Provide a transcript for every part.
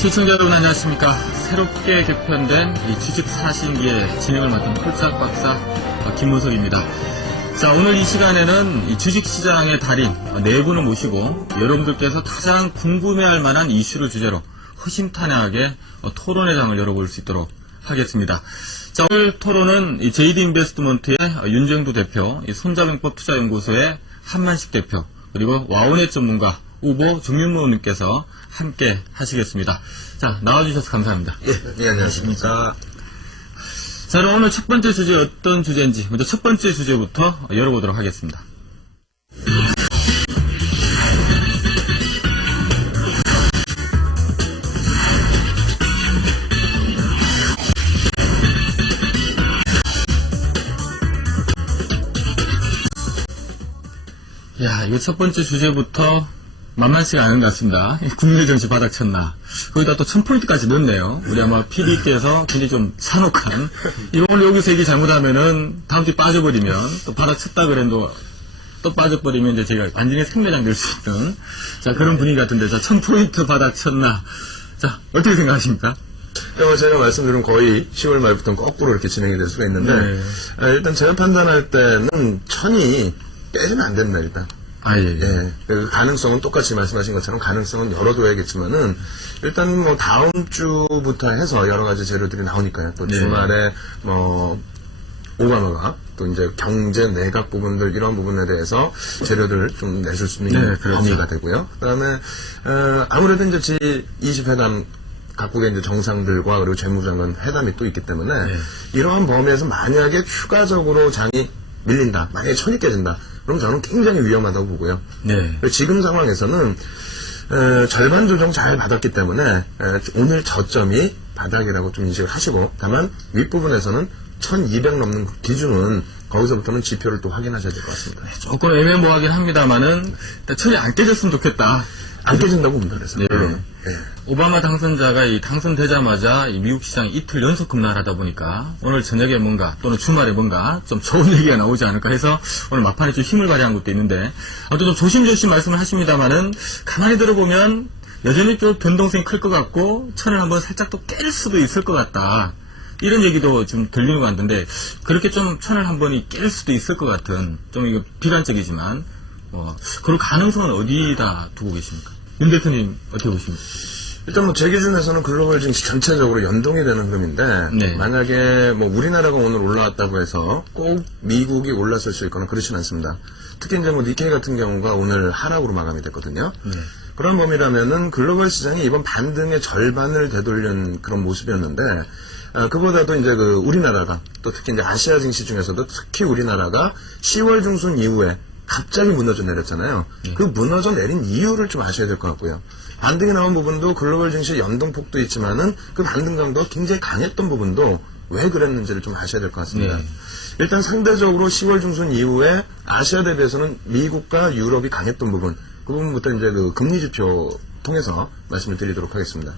시청자 여러분 안녕하십니까. 새롭게 개편된 이 주식 사신기의 진행을 맡은 홀짝 박사 김문석입니다. 자, 오늘 이 시간에는 이 주식시장의 달인 네 분을 모시고 여러분들께서 가장 궁금해할 만한 이슈를 주제로 허심탄회하게 토론회 장을 열어볼 수 있도록 하겠습니다. 자, 오늘 토론은 이 JD인베스트먼트의 윤정두 대표, 이 손자병법 투자연구소의 한만식 대표, 그리고 와우넷 전문가 우보 정윤모 의원님께서 함께 하시겠습니다. 자, 나와주셔서 감사합니다. 예, 안녕하십니까. 자, 그럼 오늘 첫 번째 주제 어떤 주제인지 먼저 첫 번째 주제부터 열어보도록 하겠습니다. 야, 이거 첫 번째 주제부터 만만치가 않은 것 같습니다. 국내 정치 바닥쳤나. 거기다 또 1000포인트까지 넣었네요. 우리 아마 PD께서 굉장히 좀 산옥한. 이걸 여기서 얘기 잘못하면은 다음 주에 빠져버리면 또 바닥쳤다 그래도 또 빠져버리면 이제 제가 완전히 생매장 될 수 있는 자, 그런 분위기 같은데. 자, 1000포인트 바닥쳤나. 자, 어떻게 생각하십니까? 제가 말씀드린 거의 10월 말부터 거꾸로 이렇게 진행이 될 수가 있는데, 일단 제가 판단할 때는 1000이 깨지면 안 된다, 일단. 예. 그 가능성은 똑같이 말씀하신 것처럼 가능성은 열어둬야겠지만은, 일단 뭐 다음 주부터 해서 여러 가지 재료들이 나오니까요. 또 주말에 오바마가 또 이제 경제 내각 부분들 이런 부분에 대해서 재료들을 좀 내줄 수 있는 범위가 되고요. 그다음에 아무래도 이제 G20 회담 각국의 이제 정상들과 그리고 재무장관 회담이 또 있기 때문에 이러한 범위에서 만약에 추가적으로 장이 밀린다, 만약에 1000이 깨진다, 그럼 저는 굉장히 위험하다고 보고요. 지금 상황에서는 절반 조정 잘 받았기 때문에 오늘 저점이 바닥이라고 좀 인식을 하시고, 다만 윗부분에서는 1200 넘는 기준은 거기서부터는 지표를 또 확인하셔야 될 것 같습니다. 조금 애매모호하긴 합니다만은 1000이 안 깨졌으면 좋겠다. 안 깨진다고 봅니다. 그래서. 오바마 당선자가 당선되자마자 이 미국 시장이 이틀 연속 급락하다 보니까 오늘 저녁에 뭔가 또는 주말에 뭔가 좀 좋은 얘기가 나오지 않을까 해서 오늘 막판에 좀 힘을 발휘한 것도 있는데, 아무튼 좀 조심조심 말씀을 하십니다만은 가만히 들어보면 여전히 좀 변동성이 클 것 같고 1000을 한번 살짝 또 깰 수도 있을 것 같다, 이런 얘기도 좀 들리는 것 같은데, 그렇게 좀 1000을 한 번이 깰 수도 있을 것 같은, 좀 이거 비관적이지만 그럴 가능성은 어디다 두고 계십니까? 윤 대표님 어떻게 보십니까? 일단 뭐 제 기준에서는 글로벌 증시 전체적으로 연동이 되는 흐름인데, 만약에 뭐 우리나라가 오늘 올라왔다고 해서 꼭 미국이 올랐을 수 있거나 그렇진 않습니다. 특히 이제 뭐 니케이 같은 경우가 오늘 하락으로 마감이 됐거든요. 그런 범위라면은 글로벌 시장이 이번 반등의 절반을 되돌린 그런 모습이었는데, 그보다도 이제 그 우리나라가, 또 특히 이제 아시아 증시 중에서도 특히 우리나라가 10월 중순 이후에 갑자기 무너져 내렸잖아요. 그 무너져 내린 이유를 좀 아셔야 될 것 같고요. 반등이 나온 부분도 글로벌 증시 연동폭도 있지만은 그 반등 강도가 굉장히 강했던 부분도 왜 그랬는지를 좀 아셔야 될 것 같습니다. 일단 상대적으로 10월 중순 이후에 아시아 대비해서는 미국과 유럽이 강했던 부분, 그 부분부터 이제 그 금리 지표 통해서 말씀을 드리도록 하겠습니다.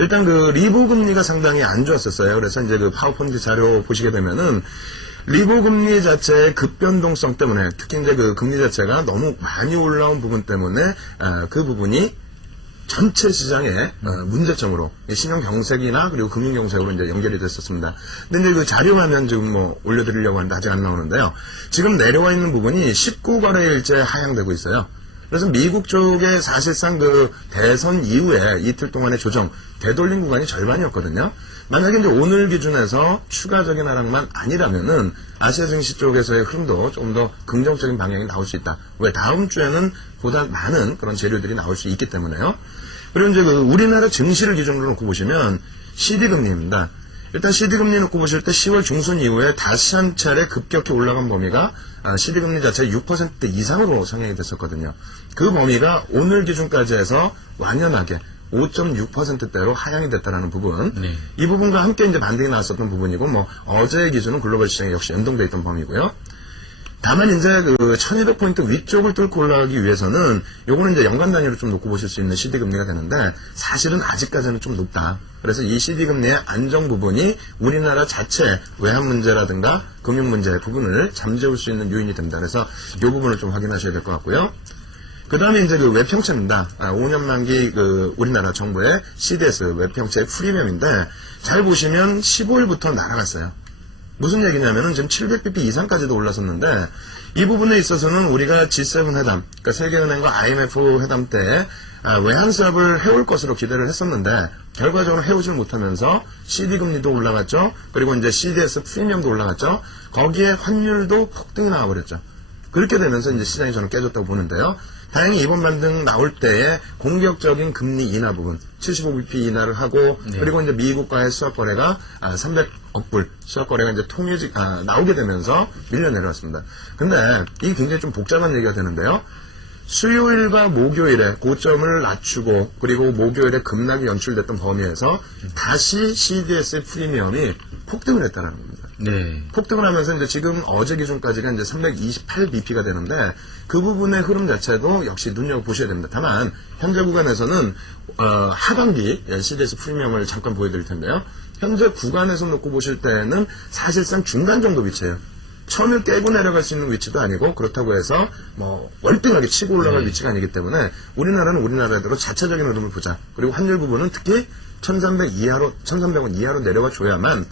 일단 그 리보 금리가 상당히 안 좋았었어요. 그래서 이제 그 파워펀드 자료 보시게 되면은 리보 금리 자체의 급변동성 때문에, 특히 이제 그 금리 자체가 너무 많이 올라온 부분 때문에 그 부분이 전체 시장의 문제점으로 신용 경색이나 그리고 금융 경색으로 이제 연결이 됐었습니다. 근데 이제 그 자료 화면 지금 뭐 올려드리려고 하는데 아직 안 나오는데요. 지금 내려와 있는 부분이 19거래일째 하향되고 있어요. 그래서 미국 쪽에 사실상 그 대선 이후에 이틀 동안의 조정, 되돌린 구간이 절반이었거든요. 만약에 이제 오늘 기준에서 추가적인 하락만 아니라면은 아시아 증시 쪽에서의 흐름도 조금 더 긍정적인 방향이 나올 수 있다. 왜? 다음 주에는 보다 많은 그런 재료들이 나올 수 있기 때문에요. 그리고 이제 그 우리나라 증시를 기준으로 놓고 보시면 CD금리입니다. 일단 CD금리 놓고 보실 때 10월 중순 이후에 다시 한 차례 급격히 올라간 범위가 CD금리 자체 6% 이상으로 상향이 됐었거든요. 그 범위가 오늘 기준까지 해서 완연하게 5.6%대로 하향이 됐다라는 부분, 이 부분과 함께 이제 반등이 나왔었던 부분이고, 뭐 어제의 기준은 글로벌 시장에 역시 연동돼 있던 범위고요. 다만 이제 그 1200포인트 위쪽을 뚫고 올라가기 위해서는 요거는 이제 연간 단위로 좀 놓고 보실 수 있는 CD금리가 되는데, 사실은 아직까지는 좀 높다. 그래서 이 CD금리의 안정 부분이 우리나라 자체 외환 문제라든가 금융 문제 부분을 잠재울 수 있는 요인이 됩니다. 그래서 이 부분을 좀 확인하셔야 될 것 같고요. 그 다음에 이제 그 웹형체입니다. 5년 만기 그 우리나라 정부의 CDS 웹형체 프리미엄인데 잘 보시면 15일부터 날아갔어요. 무슨 얘기냐면은 지금 700bp 이상까지도 올라섰는데 이 부분에 있어서는 우리가 G7 회담, 그러니까 세계은행과 IMF 회담 때 외환 수합을 해올 것으로 기대를 했었는데 결과적으로 해오질 못하면서 CD 금리도 올라갔죠. 그리고 이제 CDS 프리미엄도 올라갔죠. 거기에 환율도 폭등이 나와버렸죠. 그렇게 되면서 이제 시장이 저는 깨졌다고 보는데요. 다행히 이번 반등 나올 때에 공격적인 금리 인하 부분 75bp 인하를 하고 그리고 이제 미국과의 수합 거래가 300억 불 수합 거래가 이제 나오게 되면서 밀려 내려왔습니다. 근데 이게 굉장히 좀 복잡한 얘기가 되는데요. 수요일과 목요일에 고점을 낮추고 그리고 목요일에 급락이 연출됐던 범위에서 다시 CDS 프리미엄이 폭등을 했다는 겁니다. 네. 폭등을 하면서 이제 지금 어제 기준까지가 이제 328bp가 되는데 그 부분의 흐름 자체도 역시 눈여겨보셔야 됩니다. 다만 현재 구간에서는 하반기 CDS 프리미엄을 잠깐 보여드릴 텐데요. 현재 구간에서 놓고 보실 때는 사실상 중간 정도 위치예요. 천을 깨고 내려갈 수 있는 위치도 아니고 그렇다고 해서 뭐 월등하게 치고 올라갈 위치가 아니기 때문에 우리나라는 우리나라대로 자체적인 흐름을 보자. 그리고 환율 부분은 특히 1300원 이하로 내려가 줘야만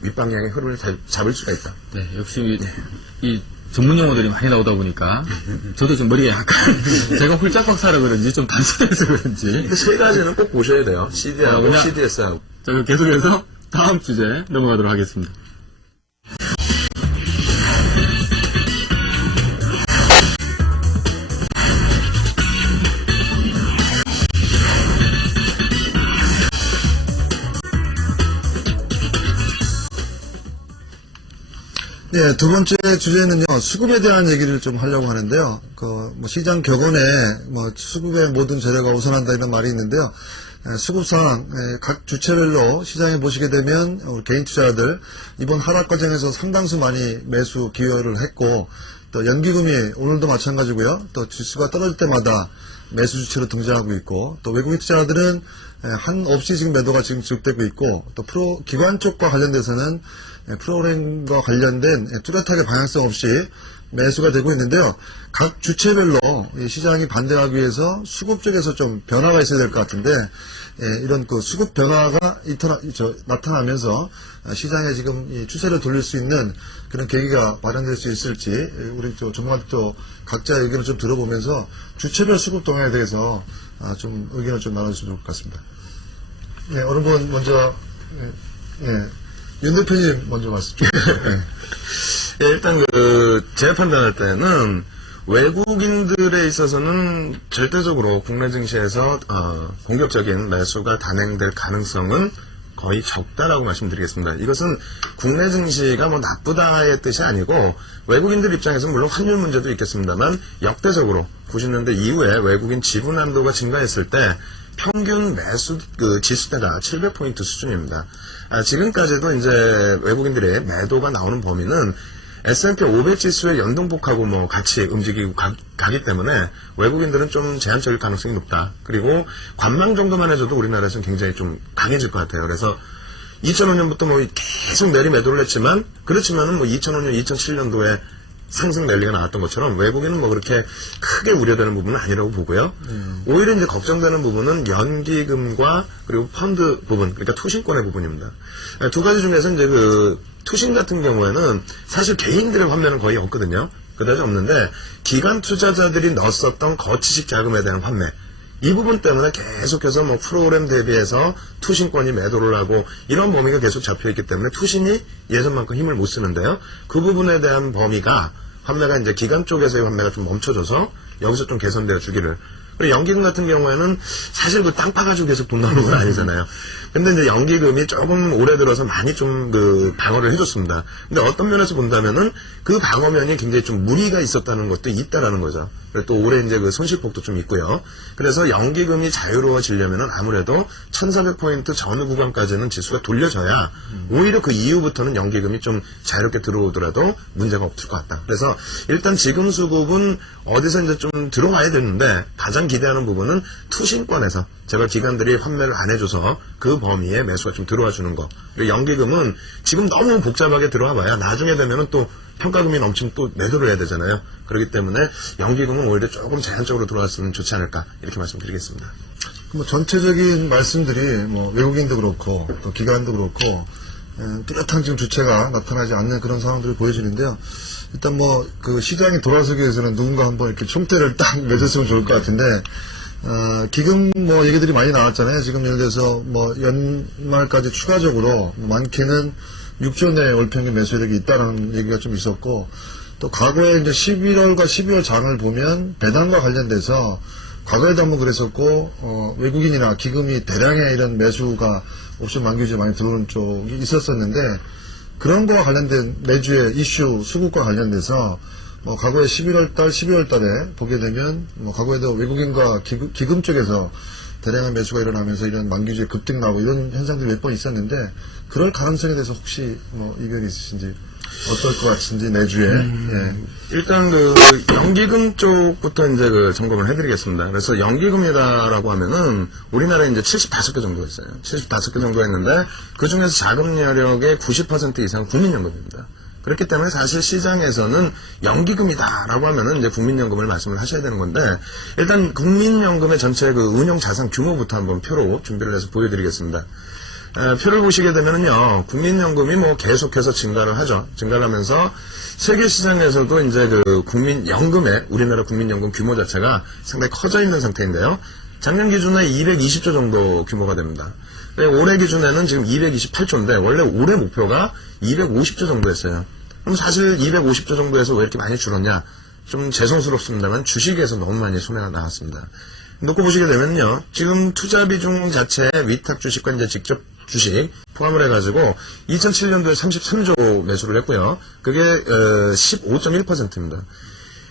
윗방향의 흐름을 잡을 수가 있다. 네, 역시 이 전문 용어들이 많이 나오다 보니까 저도 좀 머리가 약간 제가 홀짝 박사라 그런지 좀 단순해서 그런지 근데 세 가지는 꼭 보셔야 돼요. CD하고 CDS하고. 자, 그럼 계속해서 다음 주제 넘어가도록 하겠습니다. 네, 두 번째 주제는요, 수급에 대한 얘기를 좀 하려고 하는데요. 뭐 시장 격언에 뭐 수급의 모든 재료가 우선한다 이런 말이 있는데요. 수급상 각 주체별로 시장에 보시게 되면 우리 개인 투자자들 이번 하락 과정에서 상당수 많이 매수 기여를 했고 또 연기금이 오늘도 마찬가지고요. 또 지수가 떨어질 때마다 매수 주체로 등장하고 있고 또 외국인 투자자들은 한없이 지금 매도가 지금 지속되고 있고 또 기관 쪽과 관련돼서는 프로그램과 관련된 뚜렷하게 방향성 없이 매수가 되고 있는데요. 각 주체별로 시장이 반등하기 위해서 수급 쪽에서 좀 변화가 있어야 될 것 같은데 이런 그 수급 변화가 나타나면서 시장에 지금 이 추세를 돌릴 수 있는 그런 계기가 마련될 수 있을지 우리 전문가들도 각자 의견을 좀 들어보면서 주체별 수급 동향에 대해서 좀 의견을 좀 나눠주시면 좋을 것 같습니다. 네, 어느 분 먼저 윤 대표님 먼저 말씀 좀 해주세요. 예, 일단 제 판단할 때는 외국인들에 있어서는 절대적으로 국내 증시에서 공격적인 매수가 단행될 가능성은 거의 적다라고 말씀드리겠습니다. 이것은 국내 증시가 뭐 나쁘다의 뜻이 아니고 외국인들 입장에서는 물론 환율 문제도 있겠습니다만 역대적으로 90년대 이후에 외국인 지분 한도가 증가했을 때 평균 매수 지수대가 700포인트 수준입니다. 지금까지도 이제 외국인들의 매도가 나오는 범위는 S&P 500 지수의 연동폭하고 뭐 같이 움직이고 가기 때문에 외국인들은 좀 제한적일 가능성이 높다. 그리고 관망 정도만 해줘도 우리나라에서는 굉장히 좀 강해질 것 같아요. 그래서 2005년부터 뭐 계속 매도를 했지만 그렇지만은 뭐 2005년, 2007년도에 상승 랠리가 나왔던 것처럼 외국인은 뭐 그렇게 크게 우려되는 부분은 아니라고 보고요. 오히려 이제 걱정되는 부분은 연기금과 그리고 펀드 부분, 그러니까 투신권의 부분입니다. 두 가지 중에서 이제 투신 같은 경우에는 사실 개인들의 환매는 거의 없거든요. 그다지 없는데 기관 투자자들이 넣었었던 거치식 자금에 대한 환매. 이 부분 때문에 계속해서 뭐 프로그램 대비해서 투신권이 매도를 하고 이런 범위가 계속 잡혀있기 때문에 투신이 예전만큼 힘을 못 쓰는데요. 그 부분에 대한 범위가 환매가 이제 기관 쪽에서의 환매가 좀 멈춰져서 여기서 좀 개선되어 주기를. 그리고 연기금 같은 경우에는 사실 땅 파가지고 계속 돈 나오는 건 아니잖아요. 근데 이제 연기금이 조금 올해 들어서 많이 좀 방어를 해줬습니다. 근데 어떤 면에서 본다면은 그 방어면이 굉장히 좀 무리가 있었다는 것도 있다라는 거죠. 그리고 또 올해 이제 손실폭도 좀 있고요. 그래서 연기금이 자유로워지려면은 아무래도 1400포인트 전후 구간까지는 지수가 돌려져야 오히려 그 이후부터는 연기금이 좀 자유롭게 들어오더라도 문제가 없을 것 같다. 그래서 일단 지금 수급은 어디서 이제 좀 들어와야 되는데 가장 가장 기대하는 부분은 투신권에서 제가 기관들이 환매를 안 해줘서 그 범위에 매수가 좀 들어와 주는 거. 그리고 연기금은 지금 너무 복잡하게 들어와 봐야 나중에 되면은 또 평가금이 넘치면 또 매도를 해야 되잖아요. 그렇기 때문에 연기금은 오히려 조금 제한적으로 들어왔으면 좋지 않을까 이렇게 말씀드리겠습니다. 뭐 전체적인 말씀들이 뭐 외국인도 그렇고 또 기관도 그렇고 뚜렷한 지금 주체가 나타나지 않는 그런 상황들을 보여지는데요. 일단 뭐 그 시장이 돌아서기 위해서는 누군가 한번 이렇게 총대를 딱 맺었으면 좋을 것 같은데 기금 뭐 얘기들이 많이 나왔잖아요. 지금 예를 들어서 뭐 연말까지 추가적으로 많게는 6조 내 월평균 매수력이 있다는 얘기가 좀 있었고 또 과거에 이제 11월과 12월 장을 보면 배당과 관련돼서 과거에도 한번 그랬었고 외국인이나 기금이 대량의 이런 매수가 옵션 만기주에 많이 들어오는 쪽이 있었었는데 그런 거와 관련된 매주의 이슈 수급과 관련돼서 뭐 과거에 11월달, 12월달에 보게 되면 뭐 과거에도 외국인과 기금 쪽에서 대량한 매수가 일어나면서 이런 만기주에 급등 나오고 이런 현상들이 몇 번 있었는데 그럴 가능성에 대해서 혹시 뭐 의견이 있으신지 어떨 것 같은지 내주에 예. 일단 그 연기금 쪽부터 이제 그 점검을 해드리겠습니다. 그래서 연기금이다라고 하면은 우리나라에 이제 75개 정도 있어요. 75개 정도 있는데 그 중에서 자금 여력의 90% 이상 국민연금입니다. 그렇기 때문에 사실 시장에서는 연기금이다라고 하면은 이제 국민연금을 말씀을 하셔야 되는 건데 일단 국민연금의 전체 그 운용 자산 규모부터 한번 표로 준비를 해서 보여드리겠습니다. 표를 보시게 되면은요, 국민연금이 뭐 계속해서 증가를 하죠. 증가를 하면서 세계 시장에서도 이제 그 국민연금의 우리나라 국민연금 규모 자체가 상당히 커져 있는 상태인데요. 작년 기준에 220조 정도 규모가 됩니다. 올해 기준에는 지금 228조인데 원래 올해 목표가 250조 정도였어요. 그럼 사실 250조 정도에서 왜 이렇게 많이 줄었냐? 좀 죄송스럽습니다만 주식에서 너무 많이 손해가 나왔습니다. 놓고 보시게 되면요, 지금 투자 비중 자체 위탁 주식과 이제 직접 주식 포함을 해가지고 2007년도에 33조 매수를 했고요. 그게 15.1%입니다.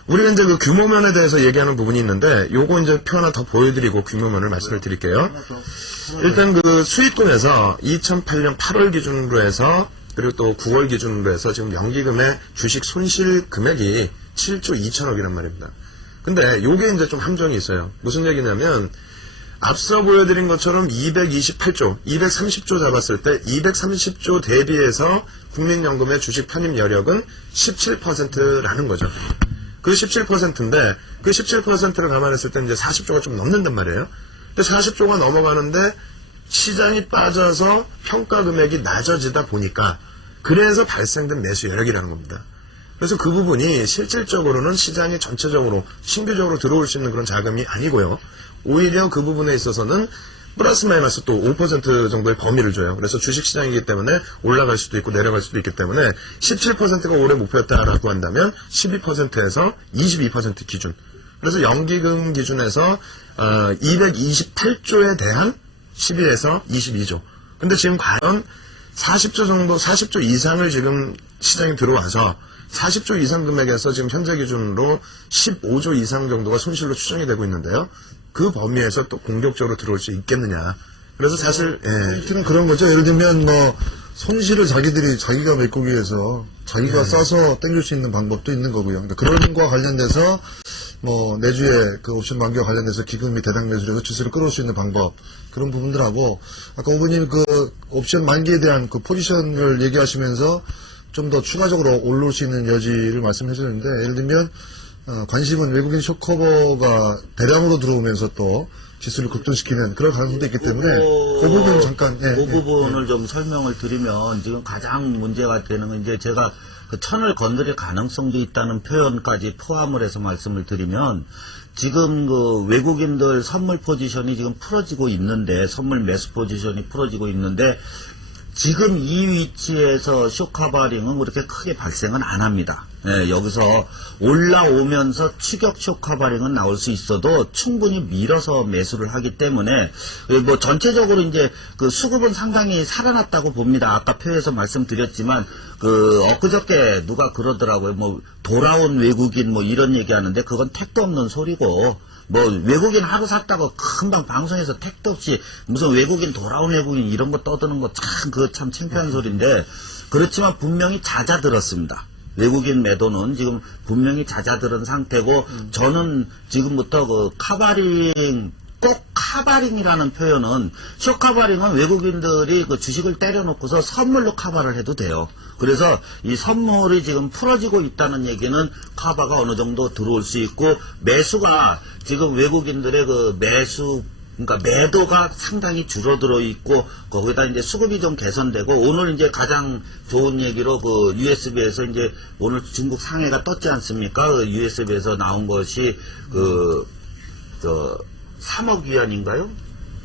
우리가 이제 그 규모면에 대해서 얘기하는 부분이 있는데 요거 이제 표 하나 더 보여드리고 규모면을 말씀을 드릴게요. 일단 그 수익금에서 2008년 8월 기준으로 해서 그리고 또 9월 기준으로 해서 지금 연기금의 주식 손실 금액이 7조 2천억이란 말입니다. 근데 요게 이제 좀 함정이 있어요. 무슨 얘기냐면 앞서 보여드린 것처럼 228조, 230조 잡았을 때 230조 대비해서 국민연금의 주식 편입 여력은 17%라는 거죠. 그 17%인데 그 17%를 감안했을 때 이제 40조가 좀 넘는단 말이에요. 근데 40조가 넘어가는데 시장이 빠져서 평가 금액이 낮아지다 보니까 그래서 발생된 매수 여력이라는 겁니다. 그래서 그 부분이 실질적으로는 시장이 전체적으로 신규적으로 들어올 수 있는 그런 자금이 아니고요. 오히려 그 부분에 있어서는 플러스 마이너스 또 5% 정도의 범위를 줘요. 그래서 주식시장이기 때문에 올라갈 수도 있고 내려갈 수도 있기 때문에 17%가 올해 목표였다라고 한다면 12%에서 22% 기준. 그래서 연기금 기준에서 228조에 대한 12에서 22조. 근데 지금 과연 40조 정도, 40조 이상을 지금 시장에 들어와서 40조 이상 금액에서 지금 현재 기준으로 15조 이상 정도가 손실로 추정이 되고 있는데요. 그 범위에서 또 공격적으로 들어올 수 있겠느냐. 그래서 사실, 포인트는 그런 거죠. 예를 들면 뭐 손실을 자기가 메꾸기 위해서 자기가 싸서 땡길 수 있는 방법도 있는 거고요. 그러니까 그런 거와 관련돼서 뭐 내주에 그 옵션 만기와 관련돼서 기금이 대량 매수를 해서 주수를 끌어올 수 있는 방법 그런 부분들하고 아까 오부님 그 옵션 만기에 대한 그 포지션을 얘기하시면서 좀 더 추가적으로 올라올 수 있는 여지를 말씀해 주셨는데 예를 들면 관심은 외국인 숏커버가 대량으로 들어오면서 또 지수를 급등시키는 그런 가능성도 있기 때문에 그 부분 잠깐 그 부분을 좀 설명을 드리면 지금 가장 문제가 되는 건 이제 제가 그 천을 건드릴 가능성도 있다는 표현까지 포함을 해서 말씀을 드리면 지금 그 외국인들 선물 포지션이 지금 풀어지고 있는데 선물 매수 포지션이 풀어지고 있는데 지금 이 위치에서 쇼커버링은 그렇게 크게 발생은 안 합니다. 예, 여기서 올라오면서 추격 쇼커버링은 나올 수 있어도 충분히 밀어서 매수를 하기 때문에 뭐 전체적으로 이제 그 수급은 상당히 살아났다고 봅니다. 아까 표에서 말씀드렸지만 그 엊그저께 누가 그러더라고요. 뭐 돌아온 외국인 뭐 이런 얘기하는데 그건 택도 없는 소리고. 뭐 외국인 하루 샀다고 금방 방송에서 택도 없이 무슨 외국인 돌아온 외국인 이런 거 떠드는 거 참 그거 참 창피한 소리인데 그렇지만 분명히 잦아들었습니다. 외국인 매도는 지금 분명히 잦아드는 상태고, 저는 지금부터 그 카바링, 꼭 카바링이라는 표현은, 쇼카바링은 외국인들이 그 주식을 때려놓고서 선물로 카바를 해도 돼요. 그래서 이 선물이 지금 풀어지고 있다는 얘기는 카바가 어느 정도 들어올 수 있고, 매수가 지금 외국인들의 그 매수, 그러니까 매도가 상당히 줄어들어 있고, 거기다 이제 수급이 좀 개선되고, 오늘 이제 가장 좋은 얘기로 그 USB에서 이제 오늘 중국 상해가 떴지 않습니까? 그 USB에서 나온 것이 3억 위안인가요?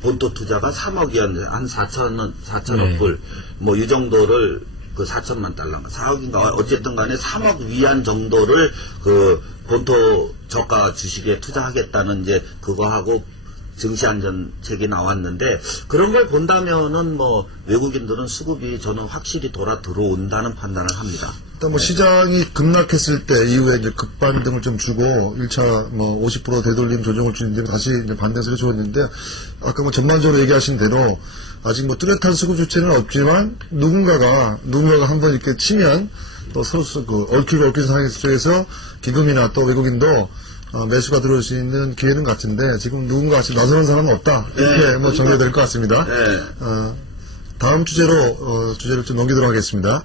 본토 투자가 3억 위안, 한 4천억 불, 뭐 이 정도를 그 4천만 달러인가 4억인가 어쨌든 간에 3억 위안 정도를 그 본토 저가 주식에 투자하겠다는 이제 그거하고 증시안전책이 나왔는데, 그런 걸 본다면은 뭐 외국인들은 수급이 저는 확실히 돌아 들어온다는 판단을 합니다. 일단 뭐 시장이 급락했을 때 이후에 이제 급반등을 좀 주고 1차 뭐 50% 되돌림 조정을 주는데 다시 이제 반등세를 주었는데, 아까 뭐 전반적으로 얘기하신 대로 아직 뭐 뚜렷한 수급 주체는 없지만 누군가가 한번 이렇게 치면 또 서로 그 얽힌 상황 속에서 기금이나 또 외국인도 매수가 들어올 수 있는 기회는 같은데, 지금 누군가 같이 나서는 사람은 없다, 이렇게 뭐 정리가 될 것 같습니다. 다음 주제로 주제를 좀 넘기도록 하겠습니다.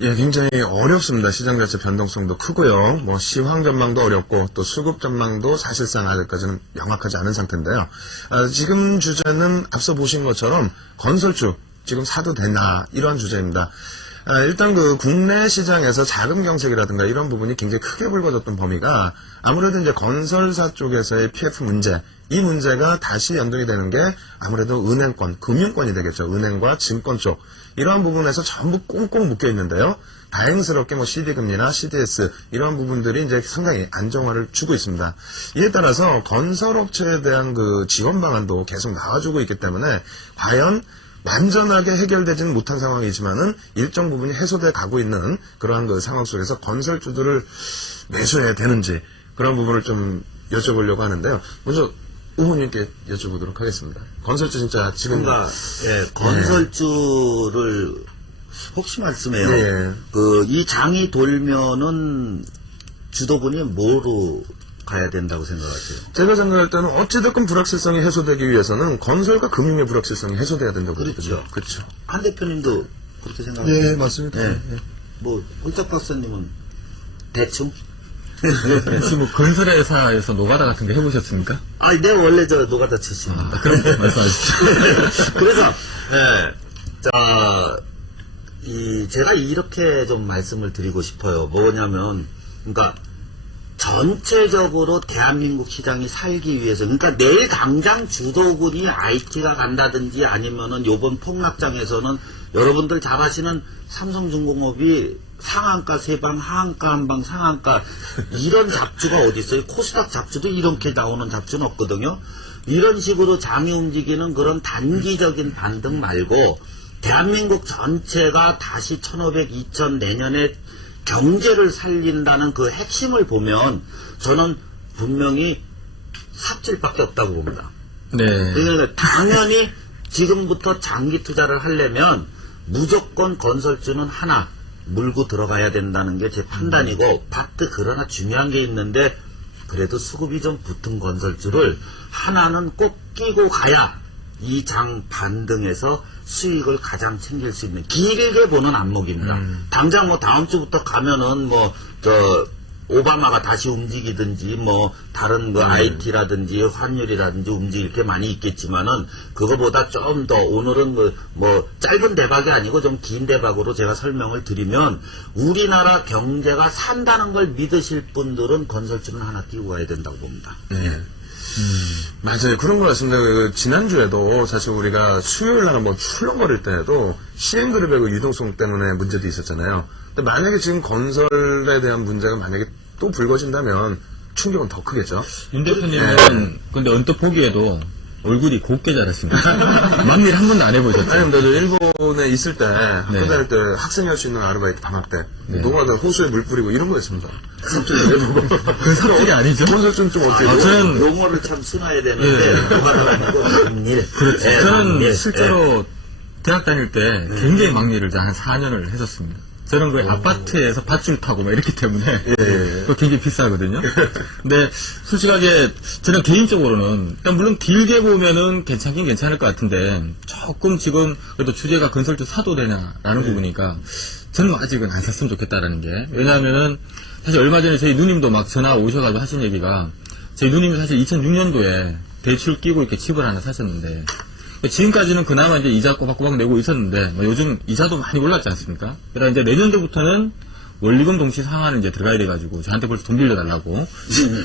예, 굉장히 어렵습니다. 시장 자체 변동성도 크고요. 뭐 시황 전망도 어렵고 또 수급 전망도 사실상 아직까지는 명확하지 않은 상태인데요. 지금 주제는 앞서 보신 것처럼 건설주 지금 사도 되나, 이러한 주제입니다. 일단 그 국내 시장에서 자금 경색이라든가 이런 부분이 굉장히 크게 불거졌던 범위가 아무래도 이제 건설사 쪽에서의 PF 문제, 이 문제가 다시 연동이 되는 게 아무래도 은행권, 금융권이 되겠죠. 은행과 증권 쪽. 이러한 부분에서 전부 꽁꽁 묶여 있는데요. 다행스럽게 뭐 CD금리나 CDS 이러한 부분들이 이제 상당히 안정화를 주고 있습니다. 이에 따라서 건설업체에 대한 그 지원 방안도 계속 나와주고 있기 때문에 과연 완전하게 해결되지는 못한 상황이지만은 일정 부분이 해소돼 가고 있는 그러한 그 상황 속에서 건설주들을 매수해야 되는지, 그런 부분을 좀 여쭤보려고 하는데요. 먼저 의원님께 여쭤보도록 하겠습니다. 건설주 진짜 지금 그러니까 건설주를 혹시 말씀해요. 예. 그 이 장이 돌면은 주도분이 뭐로 가야 된다고 생각하세요? 제가 생각할 때는 어찌됐건 불확실성이 해소되기 위해서는 건설과 금융의 불확실성이 해소돼야 된다고 그렇죠. 보거든요. 그렇죠. 한 대표님도 그렇게 생각하세요? 예, 맞습니다. 예. 예. 뭐 홀짝 박사님은 대충? 혹시 뭐 건설회사에서 노가다 같은 거 해보셨습니까? 아, 내가 원래 저 노가다 출신입니다. 그럼 말씀하시죠. 그래서 자, 제가 이렇게 좀 말씀을 드리고 싶어요. 뭐냐면, 그러니까 전체적으로 대한민국 시장이 살기 위해서, 그러니까 내일 당장 주도군이 IT가 간다든지 아니면은 요번 폭락장에서는 여러분들 잘 아시는 삼성중공업이 상한가 3방, 하한가 1방, 상한가, 이런 잡주가 어디 있어요? 코스닥 잡주도 이렇게 나오는 잡주는 없거든요. 이런 식으로 장이 움직이는 그런 단기적인 반등 말고 대한민국 전체가 다시 1500, 2000 내년에 경제를 살린다는 그 핵심을 보면 저는 분명히 삽질밖에 없다고 봅니다. 네. 그러니까 당연히 지금부터 장기 투자를 하려면 무조건 건설주는 하나 물고 들어가야 된다는 게 제 판단이고, 파트 그러나 중요한 게 있는데 그래도 수급이 좀 붙은 건설주를 하나는 꼭 끼고 가야 이 장 반등에서 수익을 가장 챙길 수 있는 길게 보는 안목입니다. 당장 뭐 다음 주부터 가면은 오바마가 다시 움직이든지 뭐 다른 그 IT라든지 환율이라든지 움직일 게 많이 있겠지만은 그거보다 좀 더 오늘은 뭐 짧은 대박이 아니고 좀 긴 대박으로 제가 설명을 드리면, 우리나라 경제가 산다는 걸 믿으실 분들은 건설주는 하나 끼고 가야 된다고 봅니다. 네. 맞아요. 그런 것 같습니다. 지난주에도 사실 우리가 수요일 날 한번 출렁거릴 때에도 시행그룹의 그 유동성 때문에 문제도 있었잖아요. 근데 만약에 지금 건설에 대한 문제가 만약에 또 불거진다면 충격은 더 크겠죠. 윤 대표님은 근데 언뜻 보기에도 얼굴이 곱게 자랐습니다. 막일 한 번도 안 해보셨죠? 아니, 근데 저 일본에 있을 때, 학교 네. 다닐 때 학생할 수 있는 아르바이트 방학 때, 네. 노가다 호수에 물 뿌리고 이런 거 했습니다. 삽질 해보고. 그 삽질이 아니죠? 건설주는 좀 어떻게 돼요? 저는 용어를 참 순화해야 되는데 노가다가 아니고 일. 그렇죠. 저는 실제로 대학 다닐 때 굉장히 막일을 한 4년을 했었습니다. 저는 그 아파트에서 밧줄 타고 막 이렇기 때문에 그거 굉장히 비싸거든요. 근데 솔직하게 저는 개인적으로는 일단 물론 길게 보면은 괜찮긴 괜찮을 것 같은데 조금 지금 그래도 주제가 건설주 사도 되냐라는 부분이니까 저는 아직은 안 샀으면 좋겠다라는 게 왜냐하면은 사실 얼마 전에 저희 누님도 막 전화 오셔가지고 하신 얘기가 저희 누님이 사실 2006년도에 대출 끼고 이렇게 집을 하나 사셨는데 지금까지는 그나마 이제 이자 꼬박꼬박 내고 있었는데, 뭐 요즘 이자도 많이 올랐지 않습니까? 그러다 이제 내년도부터는 원리금 동시 상환을 이제 들어가야 돼가지고, 저한테 벌써 돈 빌려달라고.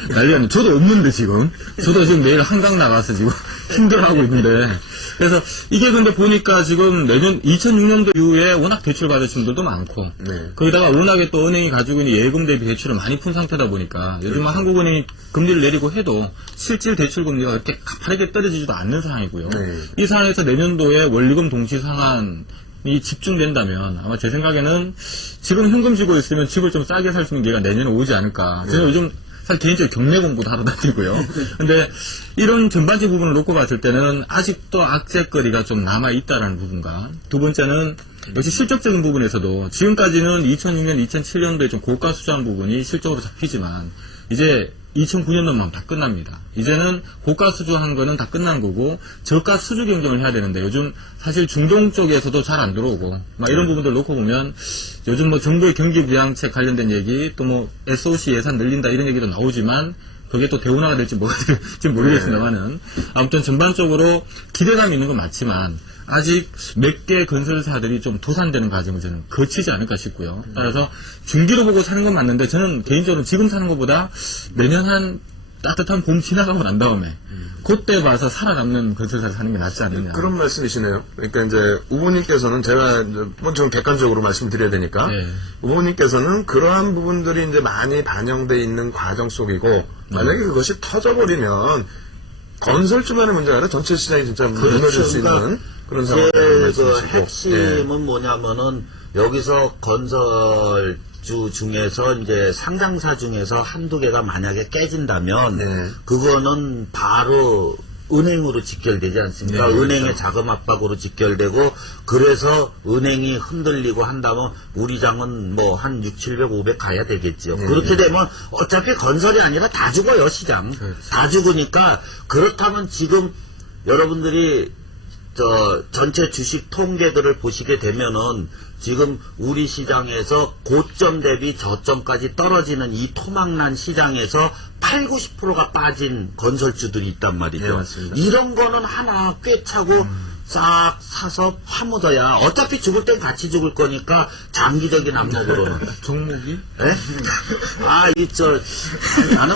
난리가 났는데, 저도 없는데 지금. 저도 지금 매일 한강 나가서 지금 힘들어하고 있는데. 그래서 이게 근데 보니까 지금 내년 2006년도 이후에 워낙 대출 받으신 분들도 많고, 네. 거기다가 워낙에 또 은행이 가지고 있는 예금 대비 대출을 많이 푼 상태다 보니까 요즘 한국은행이 금리를 내리고 해도 실질 대출 금리가 그렇게 가파르게 떨어지지도 않는 상황이고요. 네. 이 상황에서 내년도에 원리금 동시 상환이 집중된다면 아마 제 생각에는 지금 현금 쥐고 있으면 집을 좀 싸게 살 수 있는 기회가 내년에 오지 않을까. 저는 요즘 사실 개인적으로 경매 공부도 하러 다니고요. 근데 이런 전반적 부분을 놓고 봤을 때는 아직도 악재거리가 좀 남아있다라는 부분과 두 번째는 역시 실적적인 부분에서도 지금까지는 2006년, 2007년도에 좀 고가 수주한 부분이 실적으로 잡히지만 이제 2009년도만 다 끝납니다. 이제는 고가 수주한 거는 다 끝난 거고 저가 수주 경쟁을 해야 되는데 요즘 사실 중동 쪽에서도 잘 안 들어오고 막 이런 부분들 놓고 보면 요즘 뭐 정부의 경기 부양책 관련된 얘기 또 뭐 SOC 예산 늘린다 이런 얘기도 나오지만 그게 또 대운하가 될지 뭐가 될지 모르겠습니다만은 아무튼 전반적으로 기대감이 있는 건 맞지만 아직 몇 개 건설사들이 좀 도산되는 과정을 저는 거치지 않을까 싶고요. 따라서 중기로 보고 사는 건 맞는데 저는 개인적으로 지금 사는 것보다 내년 한 따뜻한 봄 지나가고 난 다음에 그때 봐서 살아남는 건설사를 사는 게 낫지 않느냐. 그런 말씀이시네요. 그러니까 이제 후보님께서는 제가 좀 객관적으로 말씀드려야 되니까 네. 후보님께서는 그러한 부분들이 이제 많이 반영돼 있는 과정 속이고 만약에 그것이 터져버리면 건설주만의 문제가 아니라 전체 시장이 진짜 무너질 수 있는 그런 상황을 그 말씀하시고 핵심은 뭐냐면은 여기서 건설주 중에서 이제 상장사 중에서 한두 개가 만약에 깨진다면 네. 그거는 바로 은행으로 직결되지 않습니까? 네, 은행의 그렇죠. 자금 압박으로 직결되고 그래서 은행이 흔들리고 한다면 우리 장은 뭐 한 6, 700, 500 가야 되겠죠. 그렇게 되면 어차피 건설이 아니라 다 죽어요, 시장. 다 죽으니까 그렇다면 지금 여러분들이 전체 주식 통계들을 보시게 되면은 지금 우리 시장에서 고점 대비 저점까지 떨어지는 이 토막난 시장에서 8, 90%가 빠진 건설주들이 있단 말이죠. 네, 맞습니다. 이런 거는 하나 꿰차고 싹 사서 파묻어야 어차피 죽을 땐 같이 죽을 거니까 장기적인 안목으로는. 종목이? 예? 나는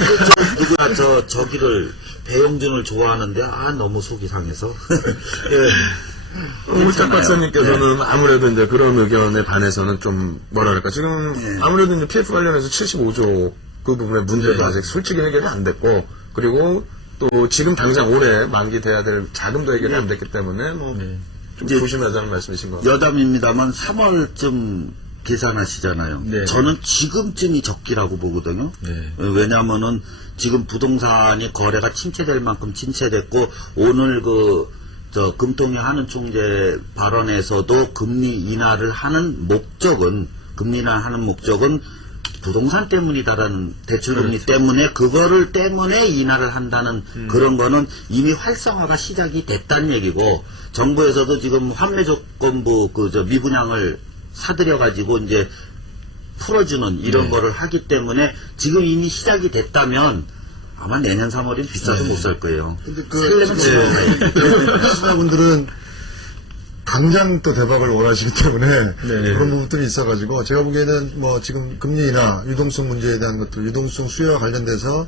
누구야, 저기를, 배용준을 좋아하는데, 너무 속이 상해서. 우탁 박사님께서는 아무래도 이제 그런 의견에 반해서는 좀 뭐랄까 지금 아무래도 이제 PF 관련해서 75조 그 부분의 문제도 아직 솔직히 해결이 안 됐고 그리고 또 지금 당장 올해 만기돼야 될 자금도 해결이 안 됐기 때문에 뭐 좀 조심하자는 말씀이신 것 같아요. 여담입니다만 3월쯤 계산하시잖아요. 네. 저는 지금쯤이 적기라고 보거든요. 네. 왜냐하면은 지금 부동산이 거래가 침체될 만큼 침체됐고 오늘 금통위 하는 총재 발언에서도 금리 인하를 하는 목적은 부동산 때문이다라는 대출금리 때문에 그거를 때문에 인하를 한다는 그런 거는 이미 활성화가 시작이 됐다는 얘기고 정부에서도 지금 환매 조건부 미분양을 사들여 가지고 이제 풀어주는 이런 거를 하기 때문에 지금 이미 시작이 됐다면 아마 내년 3월엔 비싸도 못 살 거예요. 근데 살려면 지금 시청자분들은 당장 또 대박을 원하시기 때문에 그런 부분들이 있어가지고 제가 보기에는 뭐 지금 금리나 유동성 문제에 대한 것들, 유동성 수요와 관련돼서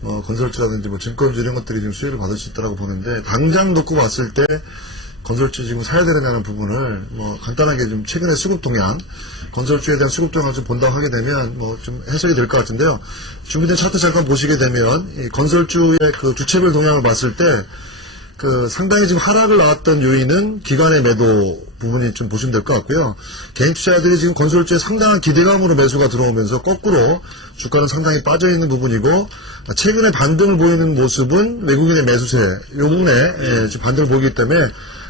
건설주라든지 뭐 증권주 이런 것들이 지금 수혜를 받을 수 있다고 보는데 당장 놓고 봤을 때 건설주 지금 사야 되느냐는 부분을 뭐 간단하게 좀 최근에 수급 동향, 건설주에 대한 수급 동향을 좀 본다고 하게 되면 뭐 좀 해석이 될 것 같은데요. 준비된 차트 잠깐 보시게 되면 이 건설주의 그 주체별 동향을 봤을 때 상당히 지금 하락을 나왔던 요인은 기관의 매도 부분이 좀 보시면 될 것 같고요. 개인 투자자들이 지금 건설주에 상당한 기대감으로 매수가 들어오면서 거꾸로 주가는 상당히 빠져있는 부분이고, 최근에 반등을 보이는 모습은 외국인의 매수세, 요 부분에 지금 반등을 보이기 때문에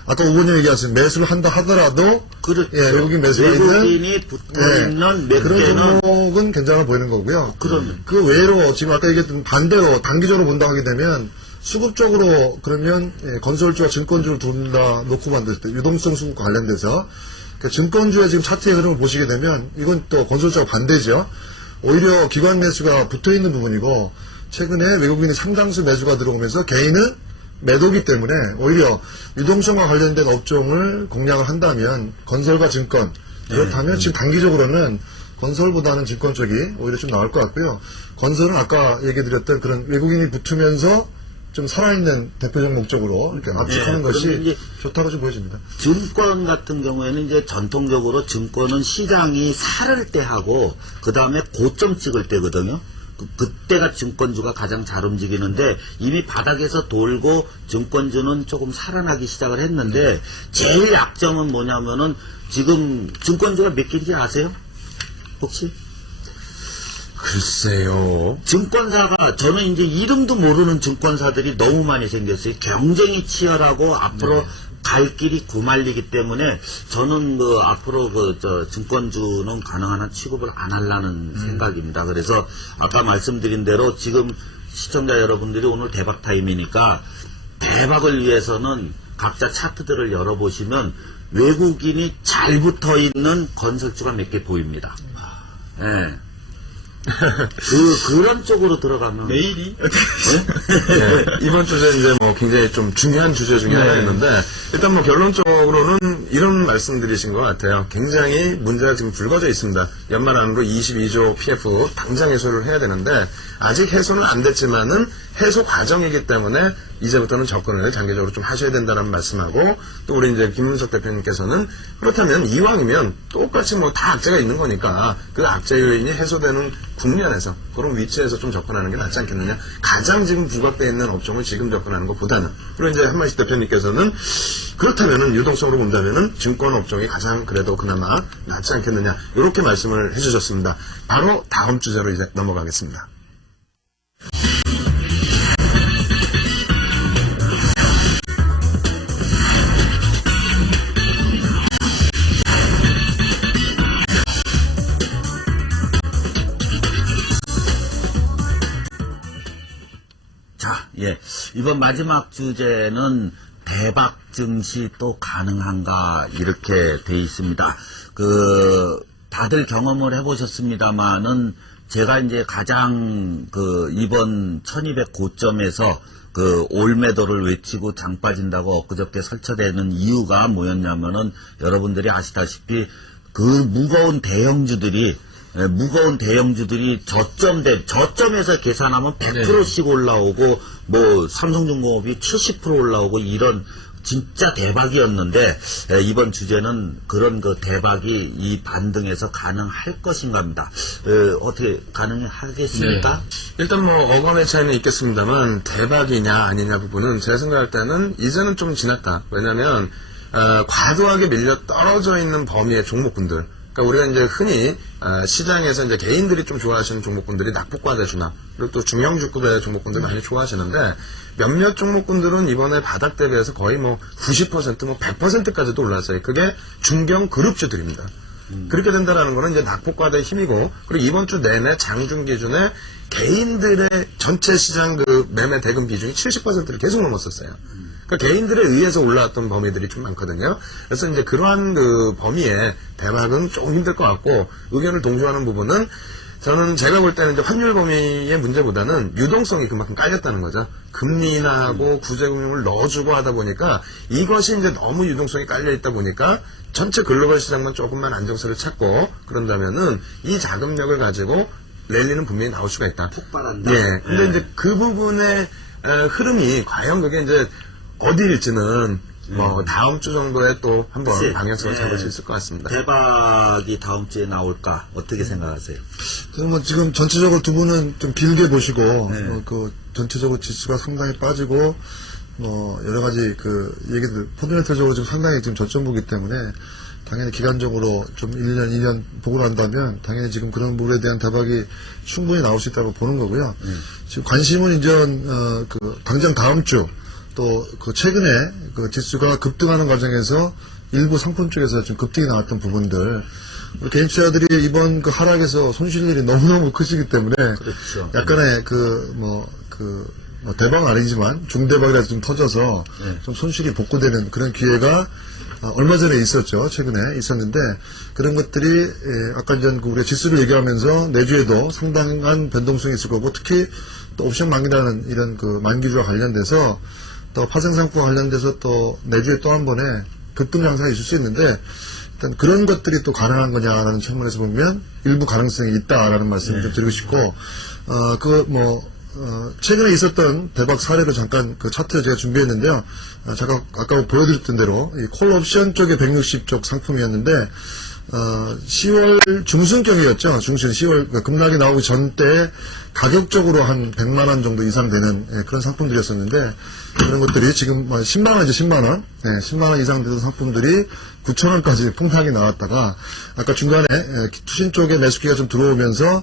아까 오건님 얘기하신 매수를 한다 하더라도 외국인 매수가 외국인이 붙어있는 몇 그런 개는 종목은 괜찮아 보이는 거고요. 그러면 그 외로 지금 아까 얘기했던 반대로 단기적으로 본다 하게 되면 수급적으로 그러면 건설주와 증권주를 둘 다 놓고 만들 때 유동성 수급과 관련돼서 증권주의 지금 차트의 흐름을 보시게 되면 이건 또 건설주와 반대죠. 오히려 기관 매수가 붙어있는 부분이고 최근에 외국인이 상당수 매수가 들어오면서 개인은 매도기 때문에 오히려 유동성과 관련된 업종을 공략을 한다면 건설과 증권 그렇다면 지금 단기적으로는 건설보다는 증권 쪽이 오히려 좀 나을 것 같고요. 건설은 아까 얘기 드렸던 그런 외국인이 붙으면서 좀 살아있는 대표적 목적으로 이렇게 압축하는 것이 좋다고 좀 보여집니다. 증권 같은 경우에는 이제 전통적으로 증권은 시장이 살을 때 하고 그 다음에 고점 찍을 때거든요. 그때가 증권주가 가장 잘 움직이는데 이미 바닥에서 돌고 증권주는 조금 살아나기 시작을 했는데 제일 약점은 뭐냐면은 지금 증권주가 몇 개인지 아세요? 혹시? 글쎄요. 증권사가 저는 이제 이름도 모르는 증권사들이 너무 많이 생겼어요. 경쟁이 치열하고 앞으로 갈 길이 구말리기 때문에 저는 앞으로 증권주는 가능한 한 취급을 안 하려는 생각입니다. 그래서 아까 말씀드린 대로 지금 시청자 여러분들이 오늘 대박 타임이니까 대박을 위해서는 각자 차트들을 열어보시면 외국인이 잘 붙어 있는 건설주가 몇 개 보입니다. 예. 그런 쪽으로 들어가면. 내일이? 네, 이번 주제 이제 굉장히 좀 중요한 주제 중에 하나였는데, 일단 결론적으로는 이런 말씀 드리신 것 같아요. 굉장히 문제가 지금 불거져 있습니다. 연말 안으로 22조 PF 당장 해소를 해야 되는데, 아직 해소는 안 됐지만은 해소 과정이기 때문에 이제부터는 접근을 단계적으로 좀 하셔야 된다는 말씀하고, 또 우리 이제 김문석 대표님께서는 그렇다면 이왕이면 똑같이 다 악재가 있는 거니까 그 악재 요인이 해소되는 국면에서 그런 위치에서 좀 접근하는 게 낫지 않겠느냐. 가장 지금 부각되어 있는 업종을 지금 접근하는 것보다는. 그리고 이제 한만식 대표님께서는 그렇다면은 유동성으로 본다면은 증권 업종이 가장 그래도 그나마 낫지 않겠느냐. 이렇게 말씀을 해주셨습니다. 바로 다음 주제로 이제 넘어가겠습니다. 이번 마지막 주제는 대박 증시 또 가능한가 이렇게 돼 있습니다. 다들 경험을 해보셨습니다만은 제가 이제 가장 이번 1200 고점에서 올매도를 외치고 장 빠진다고 엊그저께 설쳐되는 이유가 뭐였냐면은 여러분들이 아시다시피 무거운 대형주들이 저점에서 계산하면 100%씩 올라오고, 삼성중공업이 70% 올라오고, 이런 진짜 대박이었는데, 이번 주제는 그런 대박이 이 반등에서 가능할 것인가입니다. 어떻게 가능하겠습니까? 네. 일단 어감의 차이는 있겠습니다만, 대박이냐 아니냐 부분은 제가 생각할 때는 이제는 좀 지났다. 왜냐면, 과도하게 밀려 떨어져 있는 범위의 종목군들, 그러니까 우리가 이제 흔히 시장에서 이제 개인들이 좀 좋아하시는 종목군들이 낙폭과대주나 그리고 또 중형주급의 종목군들 많이 좋아하시는데 몇몇 종목군들은 이번에 바닥 대비해서 거의 90% 100%까지도 올랐어요. 그게 중견 그룹주들입니다. 그렇게 된다라는 거는 이제 낙폭과대의 힘이고 그리고 이번 주 내내 장중 기준에 개인들의 전체 시장 매매 대금 비중이 70%를 계속 넘었었어요. 그러니까 개인들에 의해서 올라왔던 범위들이 좀 많거든요. 그래서 이제 그러한 범위에 대박은 조금 힘들 것 같고 의견을 동조하는 부분은 저는 제가 볼 때는 이제 환율 범위의 문제보다는 유동성이 그만큼 깔렸다는 거죠. 금리 인하하고 구제금융을 넣어주고 하다 보니까 이것이 이제 너무 유동성이 깔려 있다 보니까 전체 글로벌 시장만 조금만 안정세를 찾고 그런다면은 이 자금력을 가지고 랠리는 분명히 나올 수가 있다. 폭발한다. 예. 근데 이제 그 부분의 흐름이 과연 그게 이제 어디일지는 다음 주 정도에 또 한번 방향성을 잡을 수 있을 것 같습니다. 대박이 다음 주에 나올까 어떻게 생각하세요? 지금 전체적으로 두 분은 좀 길게 보시고 전체적으로 지수가 상당히 빠지고 여러 가지 그 얘기들, 펀더멘털적으로 지금 상당히 지금 저점보기 때문에 당연히 기간적으로 좀 1년, 2년 보고 난다면 당연히 지금 그런 부분에 대한 대박이 충분히 나올 수 있다고 보는 거고요. 지금 관심은 이제, 당장 다음 주 또 그 최근에 그 지수가 급등하는 과정에서 일부 상품 쪽에서 좀 급등이 나왔던 부분들, 우리 개인 투자자들이 이번 그 하락에서 손실 일이 너무너무 크시기 때문에 그렇죠. 약간의 대박 아니지만 중대박이라도 좀 터져서 좀 손실이 복구되는 그런 기회가 얼마 전에 있었죠. 최근에 있었는데 그런 것들이 아까 전 우리가 지수를 얘기하면서 내주에도 상당한 변동성이 있을 거고 특히 또 옵션 만기라는 이런 그 만기주와 관련돼서 또 파생상품과 관련돼서 또 내주에 또 한 번에 급등 양상이 있을 수 있는데 일단 그런 것들이 또 가능한 거냐라는 측면에서 보면 일부 가능성이 있다라는 말씀을 좀 드리고 싶고 최근에 있었던 대박 사례로 잠깐 그 차트를 제가 준비했는데요. 제가 아까 보여드렸던 대로 이 콜옵션 쪽에 160쪽 상품이었는데 10월 중순경이었죠. 중순 10월 급락이 나오기 전 때 가격적으로 한 100만 원 정도 이상 되는 그런 상품들이었었는데 그런 것들이 지금 10만 원이죠. 10만 원. 10만 원 이상 되던 상품들이 9천 원까지 폭락이 나왔다가 아까 중간에 투신 쪽에 매수기가 좀 들어오면서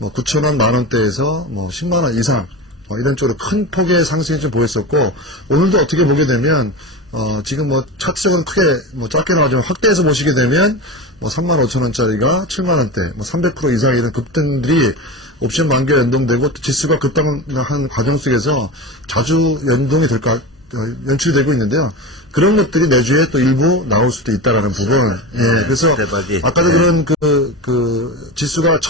9천 원, 만 원대에서 10만 원 이상 이런 쪽으로 큰 폭의 상승이 좀 보였었고 오늘도 어떻게 보게 되면 지금 차트적은 크게 짧게 나오지만 확대해서 보시게 되면 3만 5천 원짜리가 7만 원대 300% 이상 이런 급등들이 옵션 만기와 연동되고 또 지수가 급등한 과정 속에서 자주 연동이 연출되고 있는데요. 그런 것들이 내주에 또 일부 나올 수도 있다라는 부분. 그래서 대박이. 아까도 그런 지수가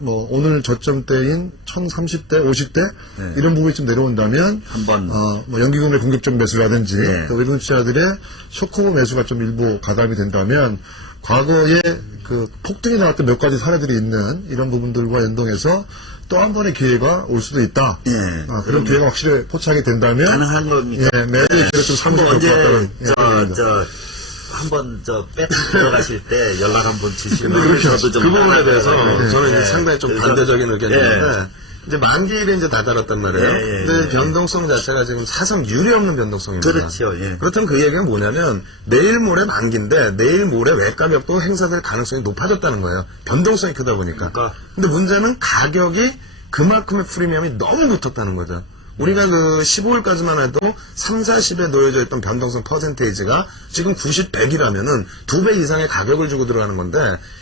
오늘 저점대인 1030대, 50대 이런 부분이 좀 내려온다면 한번 연기금의 공격적 매수라든지 또 외국 투자들의 쇼크오버 매수가 좀 일부 가담이 된다면 과거에 그 폭등이 나왔던 몇 가지 사례들이 있는 이런 부분들과 연동해서 또 한 번의 기회가 올 수도 있다. 그런 기회가 확실히 포착이 된다면 가능한 겁니다. 매일 기회를 좀 삼을 것 같다는 한번 배팅 들어가실 때 연락 한번 주시면 그렇죠. 저도 좀 그 부분에 대해서 저는 이제 네. 상당히 좀 그래서- 반대적인 의견인데 이제 만기일이 이제 다다랐단 말이에요. 예. 근데 변동성 자체가 지금 사상 유례 없는 변동성입니다. 그렇죠. 예. 그렇다면 그 얘기가 뭐냐면 내일 모레 만기인데 내일 모레 외가격도 행사될 가능성이 높아졌다는 거예요. 변동성이 크다 보니까. 그러니까. 근데 문제는 가격이 그만큼의 프리미엄이 너무 붙었다는 거죠. 우리가 그 15일까지만 해도 3, 40에 놓여져 있던 변동성 퍼센테이지가 지금 90, 100이라면은 2배 이상의 가격을 주고 들어가는 건데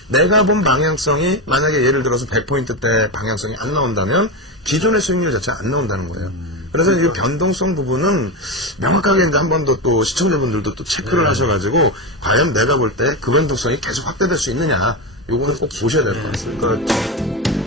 내가 본 방향성이 만약에 예를 들어서 100포인트대 방향성이 안 나온다면 기존의 수익률 자체가 안 나온다는 거예요. 그래서 이 변동성 부분은 명확하게 이제 한 번 더 또 시청자분들도 또 체크를 하셔가지고 과연 내가 볼 때 그 변동성이 계속 확대될 수 있느냐 요거는 꼭 보셔야 될 것 같습니다.